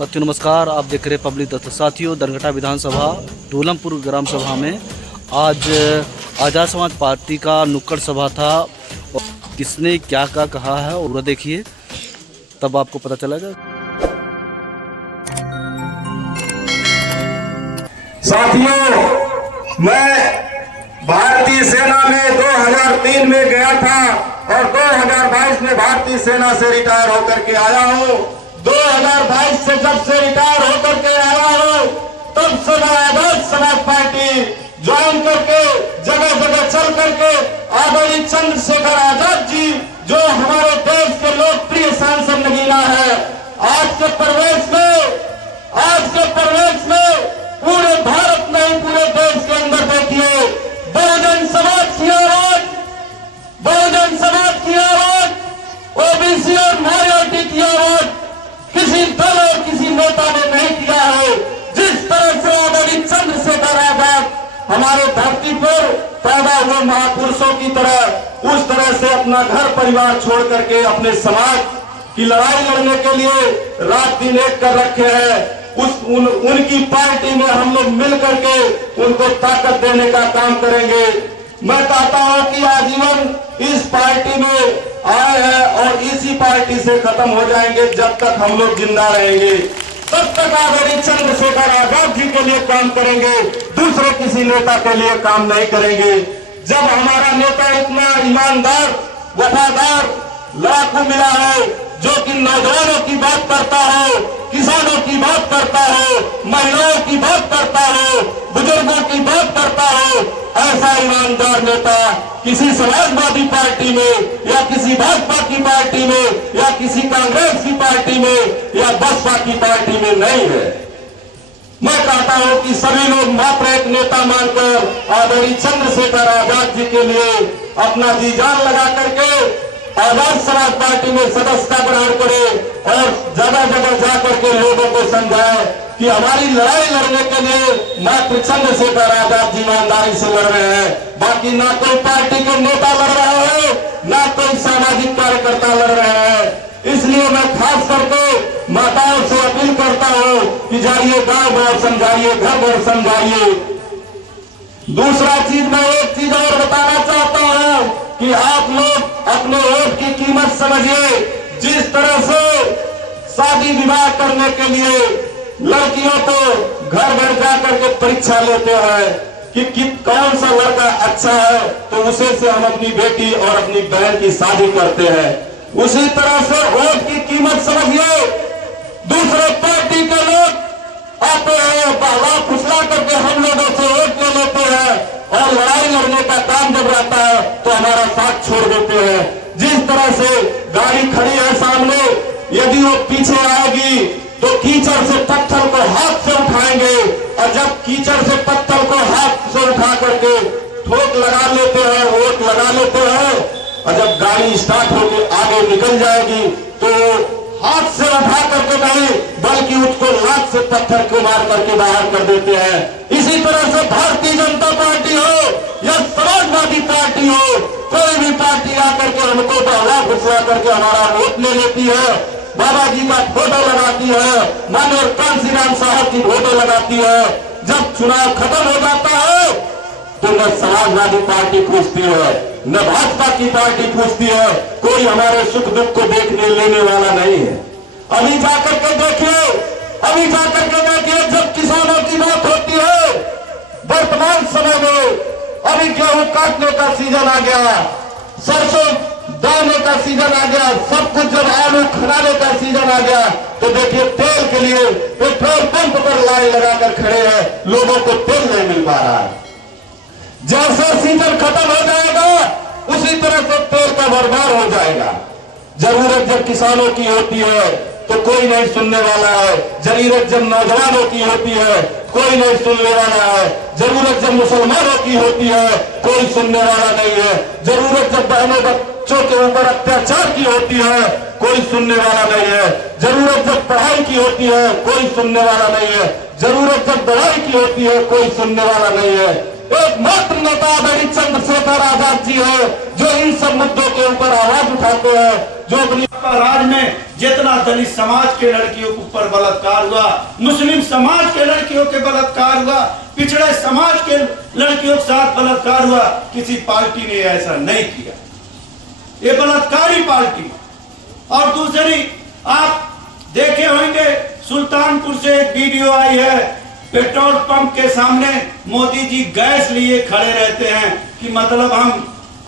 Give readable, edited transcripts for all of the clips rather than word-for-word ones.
साथियों नमस्कार, आप देख रहे हैं पब्लिक दस्तक। साथियों, दरघटा विधानसभा ढोलमपुर ग्राम सभा में आज आज़ाद समाज पार्टी का नुक्कड़ सभा था और किसने क्या क्या कहा है और देखिए, तब आपको पता चलेगा। साथियों, मैं भारतीय सेना में 2003 में गया था और 2022 में भारतीय सेना से रिटायर होकर के आया हूँ। 2022 से जब से रिटायर होकर के आया हूँ, तब से मैं आजाद समाज पार्टी ज्वाइन करके जगह जगह चल करके आदरणीय चंद्रशेखर आजाद जी, जो हमारे देश के लोकप्रिय सांसद नगीना है, आज के प्रवेश में पूरे भारत नहीं पूरे देश के अंदर देखिए, बहुजन समाज की आवाज, बहुजन समाज की आवाज, ओबीसी और माइनॉरिटी की आवाज किसी दल और किसी नेता ने नहीं किया है। जिस तरह से आदरणीय चंद्रशेखर आजाद हमारे धरती पर पैदा हुए महापुरुषों की तरह, उस तरह से अपना घर परिवार छोड़ करके अपने समाज की लड़ाई लड़ने के लिए रात दिन एक कर रखे हैं। उनकी पार्टी में हम लोग मिल करके उनको ताकत देने का काम करेंगे। मैं कहता हूं कि आजीवन इस पार्टी में आए हैं और इसी पार्टी से खत्म हो जाएंगे। जब तक हम लोग जिंदा रहेंगे तब तक आदरणीय चंद्रशेखर आजाद जी के लिए काम करेंगे, दूसरे किसी नेता के लिए काम नहीं करेंगे। जब हमारा नेता इतना ईमानदार, वफादार, लड़ाकू मिला है, जो कि नौजवानों की बात करता हो, किसानों की बात करता हो, महिलाओं की बात करता हो, बुजुर्गों की बात करता हो, ऐसा ईमानदार नेता किसी समाजवादी पार्टी में या किसी भाजपा की पार्टी में या किसी कांग्रेस की पार्टी में या बसपा की पार्टी में नहीं है। मैं कहता हूं कि सभी लोग मात्र एक नेता मानकर आदरणीय चंद्रशेखर आजाद जी के लिए अपना जी जान लगा करके आजाद समाज पार्टी में सदस्यता ग्रहण करे और जगह जगह जाकर के लोगों को समझाए कि हमारी लड़ाई लड़ने के लिए मात्र चंद्रशेखर आजाद जी ईमानदारी से लड़ रहे हैं, बाकी ना कोई पार्टी के नेता लड़ रहे हैं, ना कोई सामाजिक कार्यकर्ता लड़ रहे हैं। इसलिए मैं खास करके माताओं से अपील करता हूं कि जाइए गांव गांव समझाइए, घर घर समझाइए। दूसरा चीज, मैं एक चीज और बताना चाहता हूं कि आप लोग अपने वोट की कीमत समझिए। जिस तरह से शादी विवाह करने के लिए लड़कियों को घर घर जाकर के परीक्षा लेते हैं कि कौन सा लड़का अच्छा है, तो उसे से हम अपनी बेटी और अपनी बहन की शादी करते हैं। उसी तरह से वोट की कीमत समझिए। दूसरे पार्टी के लोग आते हैं, बहला फुसला करके हम लोगों से वोट ले लेते हैं और लड़ाई लड़ने का काम जब रहता है तो हमारा साथ छोड़ देते हैं। जिस तरह से गाड़ी खड़ी है सामने, यदि वो पीछे आएगी तो कीचड़ से पत्थर को हाथ से उठाएंगे और जब कीचड़ से पत्थर को हाथ से उठा करके ठोक लगा लेते हैं, वोट लगा लेते हैं, और जब गाड़ी स्टार्ट होकर आगे निकल जाएगी तो हाथ से उठा करके नहीं बल्कि उसको लात से पत्थर को मार करके बाहर कर देते हैं। इसी तरह से भारतीय जनता पार्टी हो या समाजवादी पार्टी हो, कोई भी पार्टी आकर के हमको बहला फुसला करके हमारा वोट ले लेती है, बाबा जी का फोटो लगाती है, माननीय कांशीराम साहब की फोटो लगाती है। जब चुनाव खत्म हो जाता है तो न समाजवादी पार्टी पूछती है, न भाजपा की पार्टी पूछती है, कोई हमारे सुख दुख को देखने लेने वाला नहीं है। अभी जाकर के देखिए, जब किसानों की बात होती है, वर्तमान समय में अभी गेहूं काटने का सीजन आ गया, सरसों दाने का सीजन आ गया, सब कुछ जब आलू खराने का सीजन आ गया तो देखिए तेल के लिए पेट्रोल पंप पर लाइन लगाकर खड़े हैं, लोगों को तेल नहीं मिल पा रहा है। जैसे सीजन खत्म हो जाएगा उसी तरह से तेल का बर्बाद हो जाएगा। जरूरत जब किसानों की होती है तो कोई नहीं सुनने वाला है, जरूरत जब नौजवानों की होती है कोई नहीं सुनने वाला है, जरूरत जब मुसलमानों की होती है कोई सुनने वाला नहीं है, जरूरत जब बहनों बच्चों के ऊपर अत्याचार की होती है कोई सुनने वाला नहीं है, जरूरत जब पढ़ाई की होती है कोई सुनने वाला नहीं है, जरूरत जब दवाई की होती है कोई सुनने वाला नहीं है। एकमात्र नेता आदरणीय चंद्रशेखर आजाद जी है, जो इन सब मुद्दों के ऊपर आवाज उठाते हैं। जो अपनी राज में जितना दलित समाज के लड़कियों के ऊपर बलात्कार हुआ, मुस्लिम समाज के लड़कियों के बलात्कार हुआ, पिछड़े समाज के लड़कियों के साथ बलात्कार हुआ, किसी पार्टी ने ऐसा नहीं किया। ये बलात्कारी पार्टी। और दूसरी, आप देखे होंगे सुल्तानपुर से एक वीडियो आई है, पेट्रोल पंप के सामने मोदी जी गैस लिए खड़े रहते हैं कि मतलब हम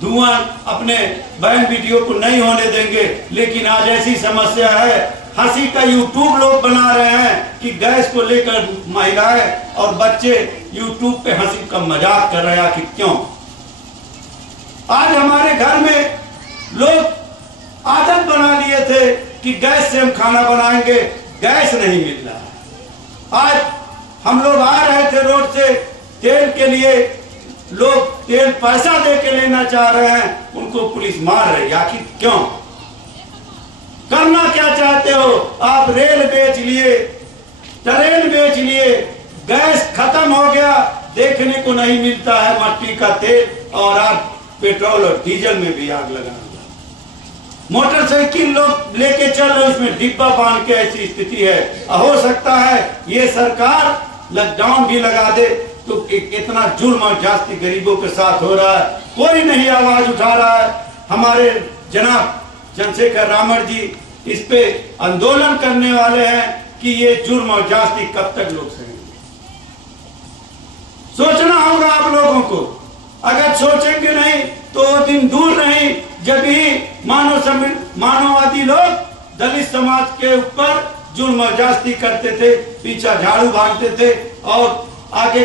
धुआं अपने बहन वीडियो को नहीं होने देंगे। लेकिन आज ऐसी समस्या है, हंसी का यूट्यूब लोग बना रहे हैं कि गैस को लेकर महिलाएं और बच्चे यूट्यूब पे हंसी का मजाक कर रहे हैं कि क्यों। आज हमारे घर में लोग आदत बना लिए थे कि गैस से हम खाना बनाएंगे, गैस नहीं मिल रहा है। आज हम लोग आ रहे थे रोड से तेल के लिए, लोग तेल पैसा दे के लेना चाह रहे हैं, उनको पुलिस मार रही है। आखिर क्यों? करना क्या चाहते हो आप? रेल बेच लिए, ट्रेन बेच लिए, गैस खत्म हो गया, देखने को नहीं मिलता है मट्टी का तेल, और आज पेट्रोल और डीजल में भी आग लगा। मोटरसाइकिल लोग लेके चल रहे, उसमें डिब्बा बांध के, ऐसी स्थिति है। हो सकता है ये सरकार लॉकडाउन भी लगा दे तो इतना जुर्म और जास्ती गरीबों के साथ हो रहा है, कोई नहीं आवाज उठा रहा है। हमारे जनाब चंद्रशेखर रामर जी इस पे आंदोलन करने वाले हैं कि ये जुर्म और जास्ती कब तक लोग सहेंगे। सोचना होगा आप लोगों को। अगर सोचेंगे नहीं तो दिन दूर नहीं जब ही मानववादी लोग दलित समाज के ऊपर जुर्म और जास्ती करते थे, पीछा झाड़ू भागते थे और आगे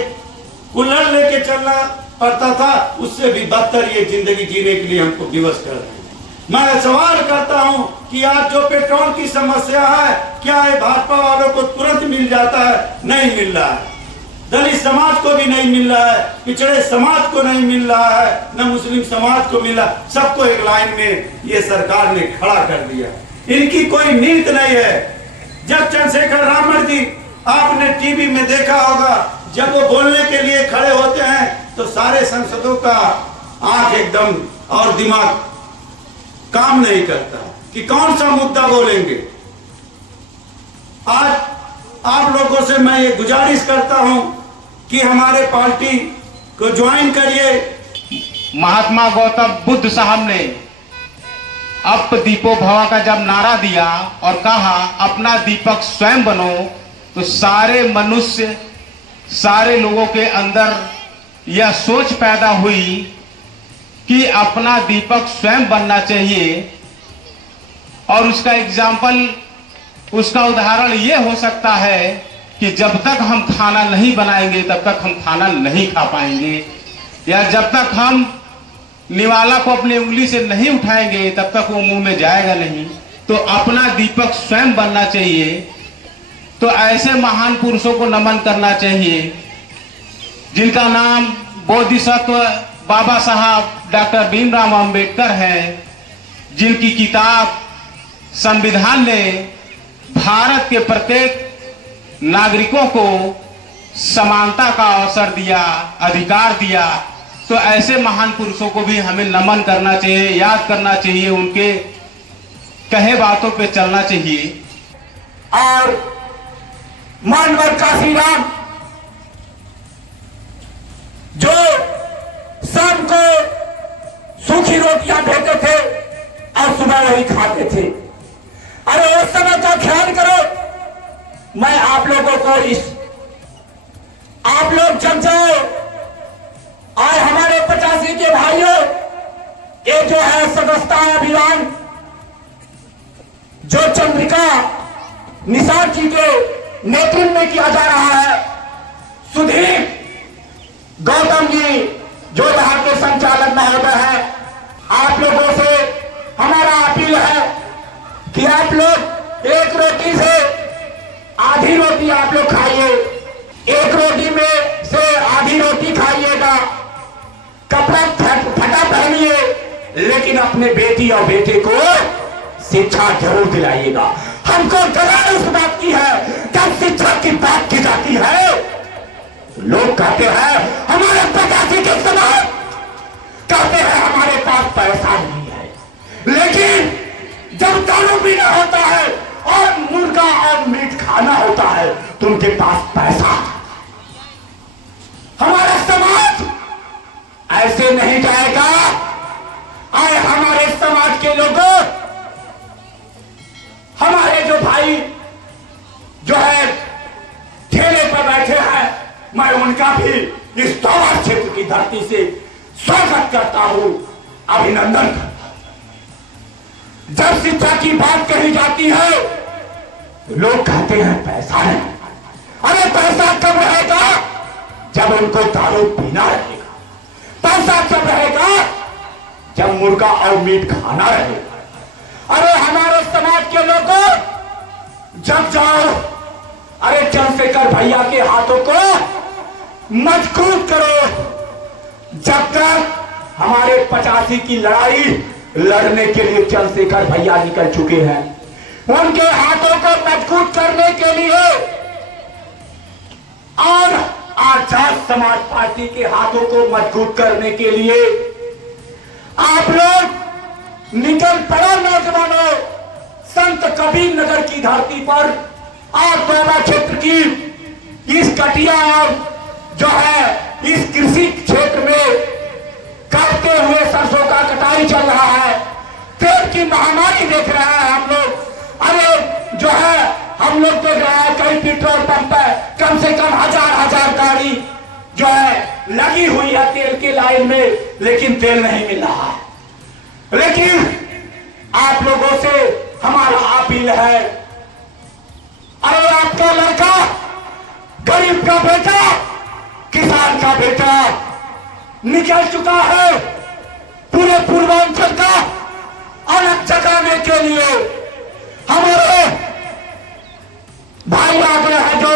कुल्हड़ लेके चलना पड़ता था। उससे भी बदतर ये जिंदगी जीने के लिए हमको विवश कर रहे हैं। मैं सवाल करता हूं कि आज जो पेट्रोल की समस्या है, क्या ये भाजपा वालों को तुरंत मिल जाता है? नहीं मिल रहा है। दलित समाज को भी नहीं मिल रहा है, पिछड़े समाज को नहीं मिल रहा है, न मुस्लिम समाज को मिला। सबको एक लाइन में ये सरकार ने खड़ा कर दिया। इनकी कोई नीत नहीं है। जब चंद्रशेखर रामर जी, आपने टीवी में देखा होगा, जब वो बोलने के लिए खड़े होते हैं तो सारे सांसदों का आंख एकदम और दिमाग काम नहीं करता कि कौन सा मुद्दा बोलेंगे। आज आप लोगों से मैं ये गुजारिश करता हूं कि हमारे पार्टी को ज्वाइन करिए। महात्मा गौतम बुद्ध साहब ने अप दीपो भवा का जब नारा दिया और कहा अपना दीपक स्वयं बनो, तो सारे मनुष्य, सारे लोगों के अंदर यह सोच पैदा हुई कि अपना दीपक स्वयं बनना चाहिए। और उसका एग्जाम्पल, उसका उदाहरण यह हो सकता है कि जब तक हम खाना नहीं बनाएंगे तब तक हम खाना नहीं खा पाएंगे, या जब तक हम निवाला को अपनी उंगली से नहीं उठाएंगे तब तक वो मुंह में जाएगा नहीं। तो अपना दीपक स्वयं बनना चाहिए। तो ऐसे महान पुरुषों को नमन करना चाहिए जिनका नाम बोधिसत्व बाबा साहब डॉक्टर भीमराव अंबेडकर है, जिनकी किताब संविधान ने भारत के प्रत्येक नागरिकों को समानता का अवसर दिया, अधिकार दिया। तो ऐसे महान पुरुषों को भी हमें नमन करना चाहिए, याद करना चाहिए, उनके कहे बातों पे चलना चाहिए। और मानवर काशीराम जो शाम को सूखी रोटियां देते थे और सुबह वही खाते थे। अरे उस समय का ख्याल करो। मैं आप लोगों को आप लोग जब जाओ, और हमारे 85 के भाइयों, ये जो है सदस्यता अभियान जो चंद्रिका निषाद जी के नेतृत्व में किया जा रहा है, सुधीर गौतम जी जो यहाँ के संचालक महोदय है, आप लोगों से हमारा अपील है कि आप लोग एक रोटी से आधी रोटी आप लोग खाइए, एक रोटी में से आधी रोटी खाइएगा, कपड़ा फटा पहनिए, लेकिन अपने बेटी और बेटे को शिक्षा जरूर दिलाइएगा। हमको गलत उस बात की है, जब शिक्षा की बात की जाती है लोग कहते हैं हमारे 50 खाना होता है तो उनके पास पैसा। हमारा समाज ऐसे नहीं जाएगा। आए हमारे समाज के लोगों, हमारे जो भाई जो है ठेले पर बैठे हैं, मैं उनका भी इस दोबार क्षेत्र की धरती से स्वागत करता हूं, अभिनंदन करता हूं। जब शिक्षा की बात कही जाती है तो लोग कहते हैं पैसा नहीं। अरे पैसा कब रहेगा? जब उनको दारू पीना रहेगा। पैसा कब रहेगा? जब मुर्गा और मीट खाना रहेगा। अरे हमारे समाज के लोगों, जब जाओ, अरे चंद्रशेखर भैया के हाथों को मजबूत करो। जब तक हमारे 85 की लड़ाई लड़ने के लिए चंद्रशेखर भैया निकल चुके हैं, उनके हाथों को मजबूत करने के लिए और आजाद समाज पार्टी के हाथों को मजबूत करने के लिए आप लोग निकल पड़ो नौजवानों। संत कबीर नगर की धरती पर और दोबा क्षेत्र की इस कटिया और जो है इस कृषि क्षेत्र में काटते हुए सरसों का कटाई चल रहा है। तेल की महामारी देख रहे हैं हम लोग। अरे जो है हम लोग देख रहे हैं कई पेट्रोल पंप है, कम से कम हजार गाड़ी जो है लगी हुई है तेल की लाइन में, लेकिन तेल नहीं मिल रहा है। लेकिन आप लोगों से हमारा अपील है, अरे आपका लड़का, गरीब का बेटा, किसान का बेटा निकल चुका है पूरे पूर्वांचल का अलग जगाने के लिए। हमारे भाई आ गए हैं जो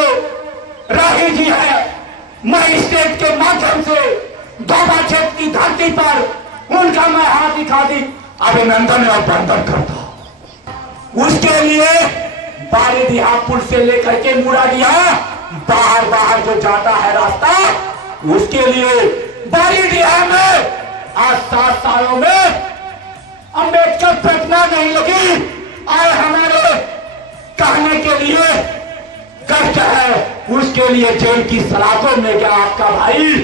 राही जी है, मैं स्टेट के माध्यम से दोबा क्षेत्र की धरती पर उनका मैं हार्दिक अभिनंदन और वंदन करता हूं। उसके लिए बारीदिहा पुल से लेकर के मुरादिया बाहर जो जाता है रास्ता, उसके लिए बारीदिहा में आज 7 सालों में अंबेडकर प्रतिमा नहीं लगी और हमारे कहने के लिए कष्ट है। उसके लिए जेल की सलाखों में क्या आपका भाई